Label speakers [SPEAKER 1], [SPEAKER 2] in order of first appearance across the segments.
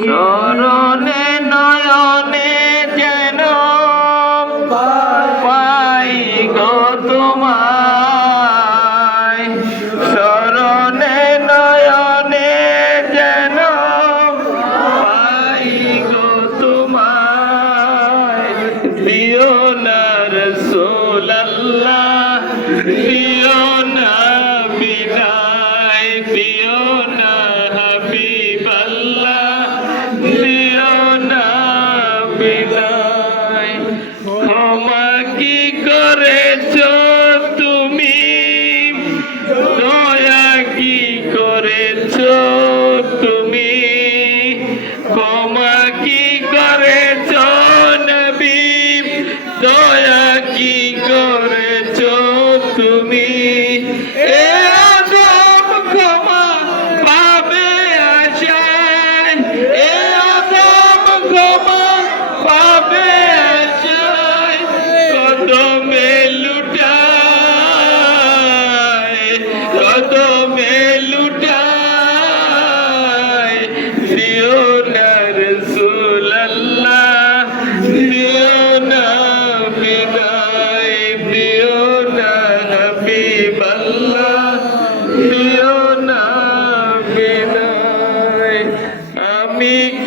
[SPEAKER 1] চরণে নয় তুমি? Kami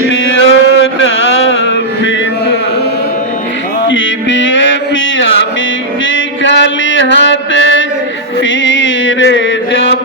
[SPEAKER 1] দিও না কি দিয়েছি আমি কি খালি হাতে ফিরে যাব?